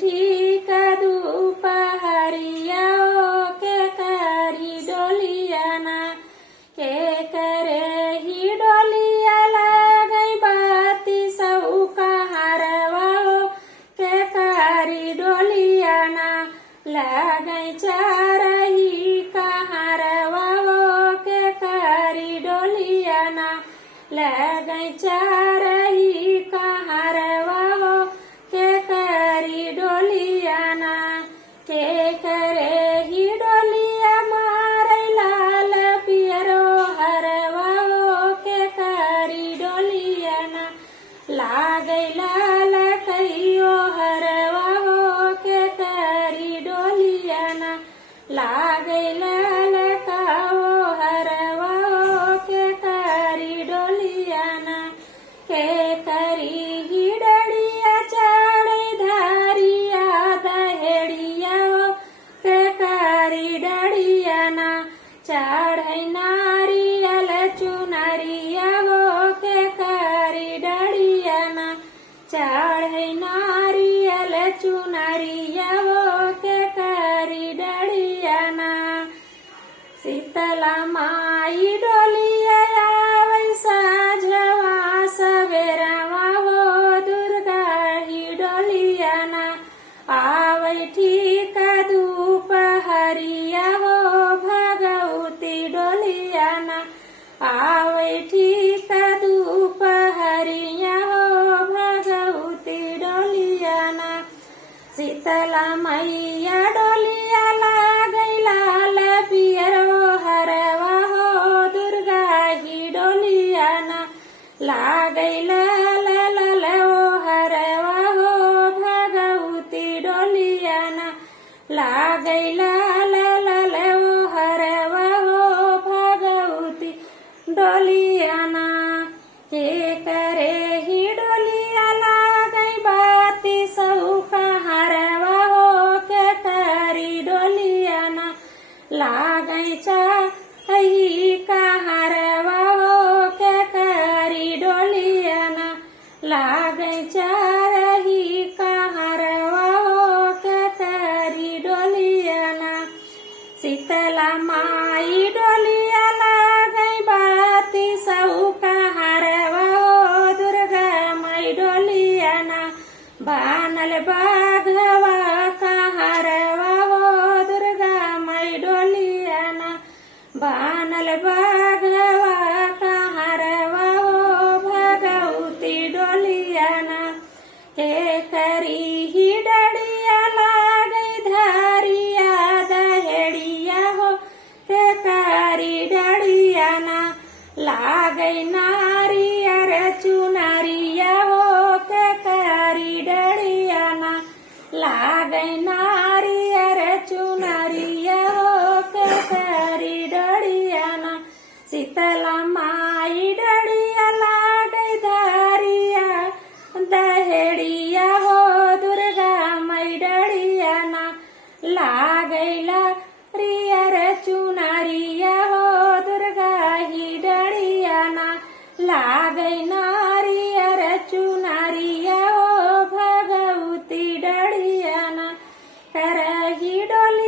ठीक दुपहरिया के करी डोलियाना के करे ही डोलिया लगई बाती सौका हरवा के करी डोलियाना लगई चारही कहरवा के करी डोलियाना लगई चारही कहरवा के करी डोलियाना के करे ही डोलिया मारे लाल पियरो हरवा के करी डोलियाना लागई लाल कहियो हरवा के करी डोलियाना लागई लाल काओ हरवा के करी डोलियाना के करी ही डड़िया चढ़ी धारिया दहेड़िया के करी डड़ियाना चढ़ई नारियल चुनरिया के करी डड़ियाना चढ़ई नारियल चुनरिया के करी डड़ियाना शीतला माई डोलिया आवै साझवा सवेरवा हो दुर्गा ही डोलियाना आवै ठीक दुपहरिया हो भगवती डोलियाना आवै ठीक दुपहरिया हो भगवती डोलियाना शीतला मैया डोलिया लागई लाल पियरो हरवा हो दुर्गा ही डोलियाना लागई लाल लाल ओ हरवा हो भगवती डोलियाना लागई लाल लाल ओ हरवा हो भगवती डोलियाना के करे ही डोलिया लागई बाती सौका हरवा हो के करी डोलियाना लागई चाही का हरवा हो के करी डोलियाना लागई चारही का हरवा हो के करी डोलियाना शीतला माई डोलिया लागई बाती सौका हरवा हो दुर्गा माई डोलियाना बानल बाघवा का हरवा हो दुर्गा माई डोलियाना बानल बाघवा का हरवा हो भगवती डोलियाना के करी ही डड़िया लागई धारिया दहेड़िया हो के करी डड़ियाना लागई नारियर चुनरिया हो के करी डड़ियाना लागई नारियर चुनरिया हो के करी डड़ियाना शीतला माई डड़िया लागई धारिया दहेड़िया हो दुर्गा माई डड़ियाना लागई लारियर चुनरिया हो दुर्गा ही डड़ियाना लागई नारियर चुनरिया हो भगवती डड़ियाना करही डोली